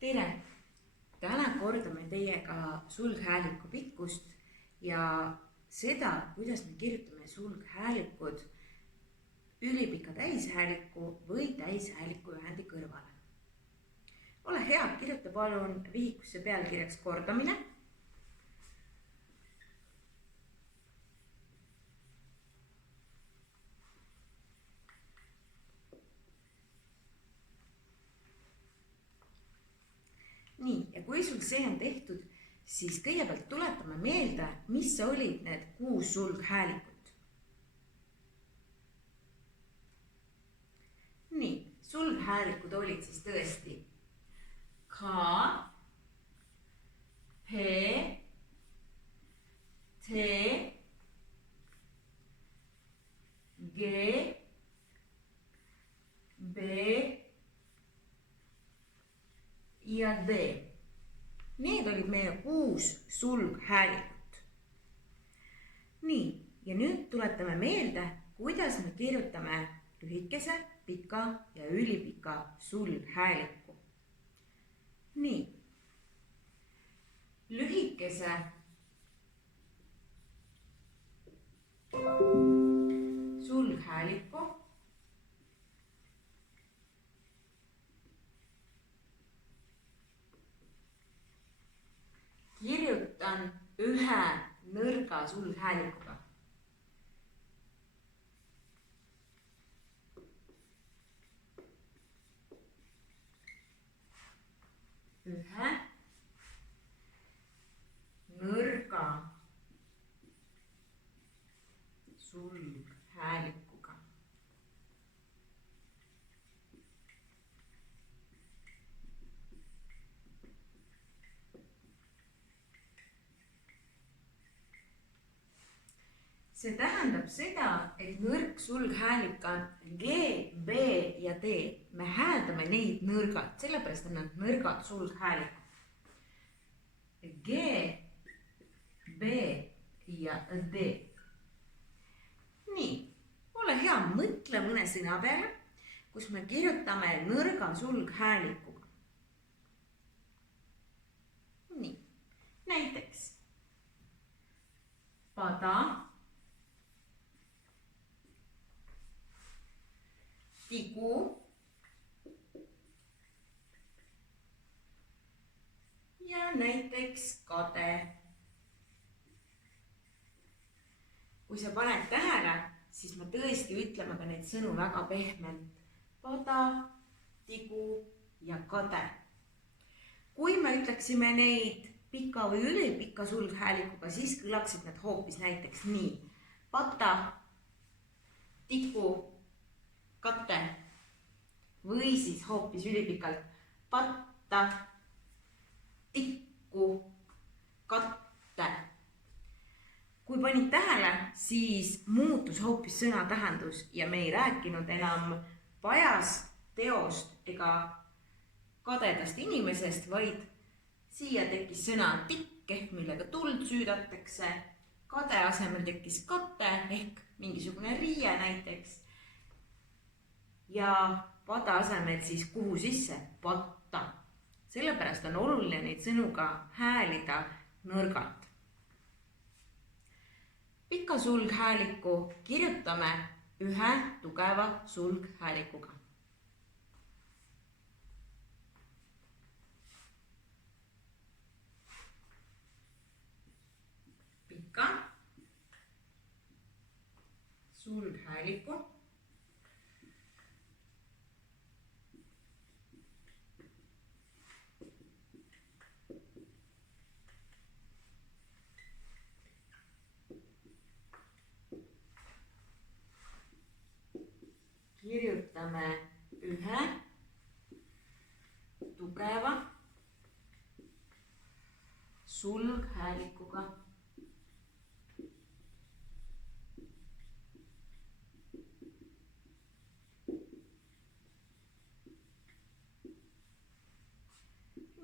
tere! Täna kordame teiega sulghääliku pikkust ja seda, kuidas me kirjutame sulghäälikud ülipika täishääliku või täishääliku ühendi kõrvale. Ole hea, kirjuta palun vihikusse pealkirjaks kordamine. Nii, ja kui sul see on tehtud, siis kõigepealt tuletame meelde, mis olid need 6 sulghäälikut. Nii, sulghäälikud olid siis tõesti K, P, T, G, B ja D. Need olid meie 6 sulghäälikut. Nii, ja nüüd tuletame meelde, kuidas me kirjutame lühikese, pika ja ülipika sulghääliku. Nii, lühikese sulghääliku kirjutan ühe nõrga sulghäälikuga. Ühe nõrga sulghäälikuga. See tähendab seda, et nõrk sulghäälik on G, B ja D. Me hääldame neid nõrgalt, sellepärast on nad nõrgad sulghäälikud. G, B ja D. Nii, ole hea, mõtle mõne sõna peale, kus me kirjutame nõrga sulghäälikuga. Nii, näiteks pada, tigu, ja näiteks kade. Kui sa paned tähele, siis me tõesti ütleme ka neid sõnu väga pehmelt. Pada, tigu ja kade. Kui me ütleksime neid pika või ülipika sulghäälikuga, siis kõlaksid need hoopis näiteks nii. Pata, tigu, kate või siis hoopis ülipikalt patta, tikku, katte. Kui panid tähele, siis muutus hoopis sõna tähendus ja me ei rääkinud enam pajast, teost ega kadedast inimesest, vaid siia tekkis sõna tikk ehk millega tuld süüdatakse, kade asemel tekkis kate ehk mingisugune riie näiteks. Ja pada asemel siis kuhu sisse? Patta. Sellepärast on oluline neid sõnu ka häälida nõrgalt. Pika sulghääliku kirjutame ühe tugeva sulghäälikuga. Pika sulghääliku kirjutame ühe tugeva sulghäälikuga.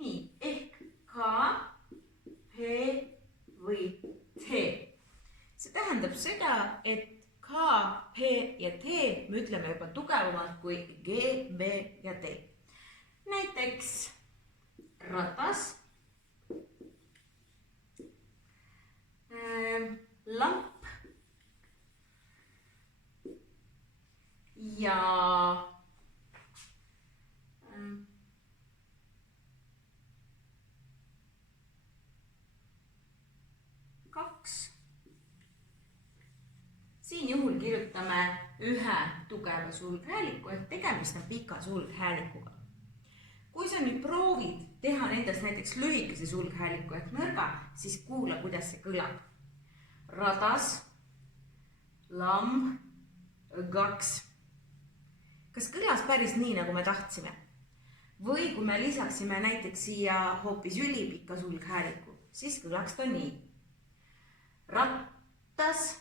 Nii, ehk K, P või T. See tähendab seda, et K, P ja T me ütleme juba tugevamalt kui G, B ja D. Näiteks ratas, lamp ja kaks. siin juhul kirjutame ühe tugeva sulghääliku ehk tegemist on pika sulghäälikuga. kui sa nüüd proovid teha nendest näiteks lühikese sulghääliku ehk nõrga, siis kuula, kuidas see kõlab. radas, lamb, kaks. kas kõlas päris nii, nagu me tahtsime? või kui me lisaksime näiteks siia hoopis ülipika sulghääliku, siis kõlaks ta nii. Rattas,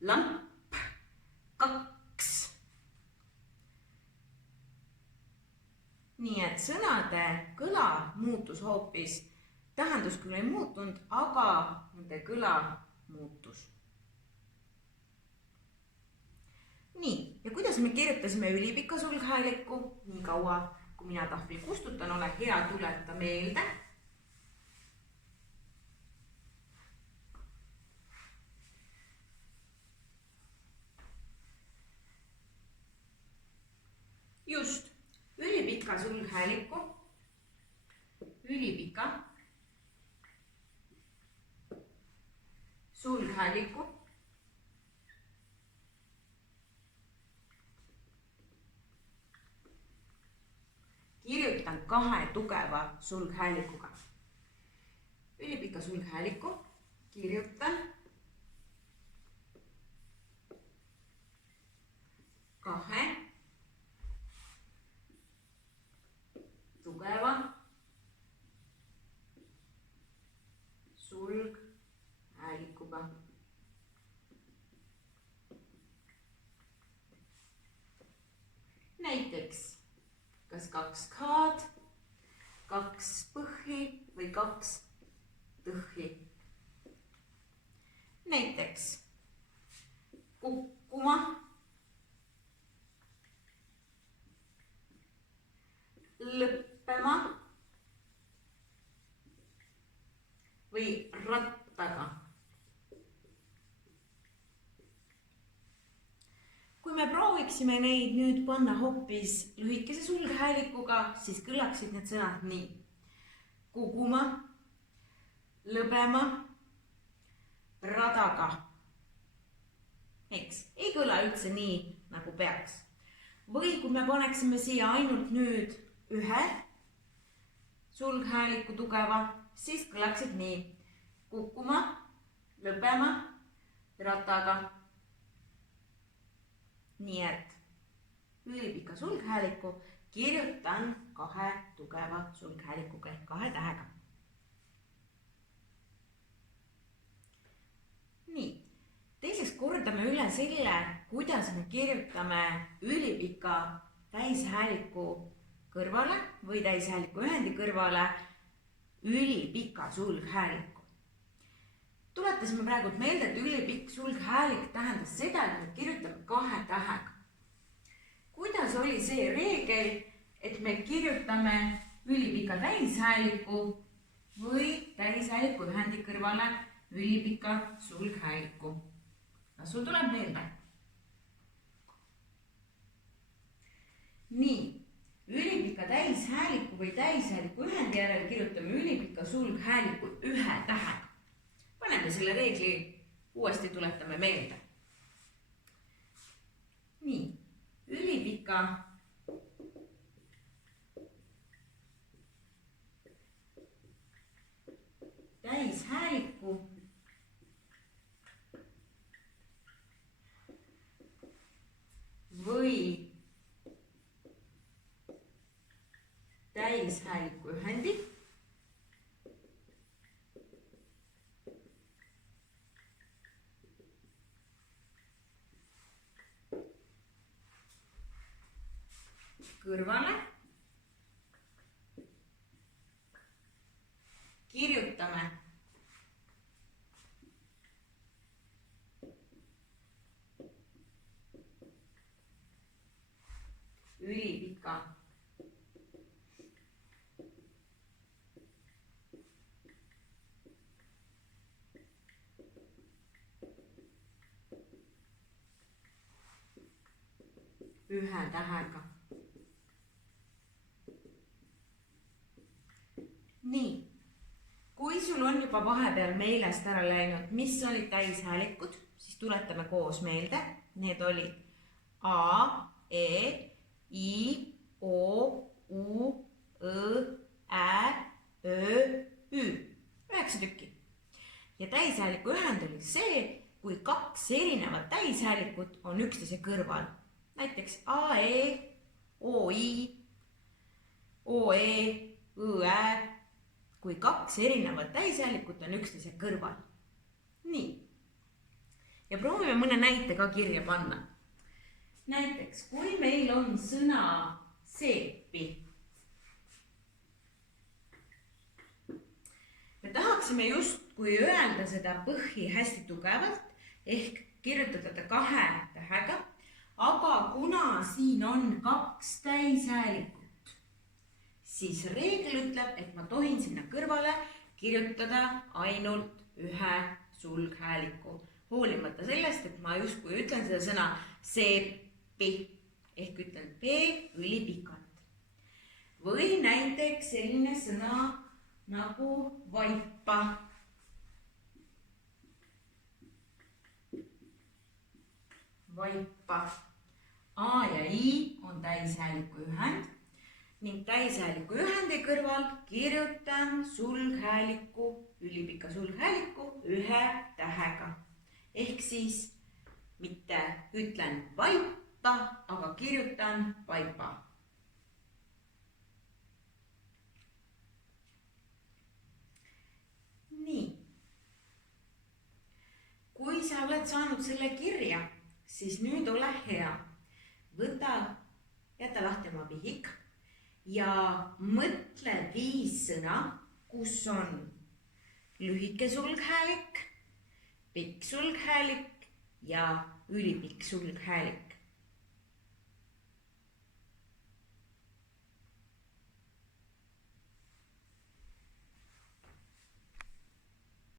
lamp, kaks. nii et sõnade kõla muutus hoopis, tähendus küll ei muutunud, aga nende kõla muutus. nii, ja kuidas me kirjutasime ülipika sulghääliku? nii kaua, kui mina tahvli kustutan, ole hea, tuleta meelde. just, ülipika sulghääliku, ülipika sulghääliku, kirjutan kahe tugeva sulghäälikuga. ülipika sulghääliku kirjutan kahe tugeva sulghäälikuga. näiteks kas kaks k-d, kaks põhhi või kaks tõhhi. näiteks kukkuma, lõppema või rattaga. kui me prooviksime neid nüüd panna hoopis lühikese sulghäälikuga, siis kõlaksid need sõnad nii. kuguma, lõbema, radaga. eks, ei kõla üldse nii, nagu peaks. või kui me paneksime siia ainult nüüd ühe sulghääliku tugeva, siis kõlaksid nii. kukkuma, lõbema, rataga. nii et ülipika sulghääliku kirjutan kahe tugeva sulghäälikuga ehk kahe tähega. nii, teiseks kordame üle selle, kuidas me kirjutame ülipika täishääliku kõrvale või täishääliku ühendi kõrvale ülipika sulghääliku. tuletasime praegu meelde, et ülipikk sulghäälik tähendas seda, et me kirjutame kahe tähega. kuidas oli see reegel, et me kirjutame ülipika täishääliku või täishääliku ühendi kõrvale ülipika sulghääliku? kas sul tuleb meelde? nii, ülipika täishääliku või täishääliku ühendi järel kirjutame ülipika sulghääliku ühe tähega. paneme selle reegli uuesti, tuletame meelde. nii, ülipika täishääliku või täishääliku ühendi kõrvale kirjutame ülipika ühe tähega. nii, kui sul on juba vahepeal meelest ära läinud, mis olid täishäälikud, siis tuletame koos meelde. Need olid A, E, I, O, U, Õ, Ä, Ö, Ü. 9 tükki. Ja täishääliku ühend oli see, kui 2 erinevat täishäälikut on üksteise kõrval. Näiteks A, E, O, I, O, E, Õ, Ä. Kui 2 erinevat täishäälikut on üksteise kõrval. Nii. Ja proovime mõne näite ka kirja panna. Näiteks, kui meil on sõna seepi. Me tahaksime justkui öelda seda põhi hästi tugevalt ehk kirjutada ta 2 tähega, aga kuna siin on 2 täishäälikut, siis reegel ütleb, et ma tohin sinna kõrvale kirjutada ainult 1 sulghääliku. Hoolimata sellest, et ma justkui ütlen seda sõna seepi ehk ütlen P ülipikalt. Või näiteks selline sõna nagu vaipa. Vaipa. A ja I on täishääliku ühend ning täishääliku ühendi kõrval kirjutan sulghääliku, ülipika sulghääliku 1 tähega. Ehk siis mitte ütlen vaipa, aga kirjutan vaipa. Nii. Kui sa oled saanud selle kirja, siis nüüd ole hea. Jäta lahti oma vihik ja mõtle 5 sõna, kus on lühike sulghäälik, pikk sulghäälik ja ülipikk sulghäälik.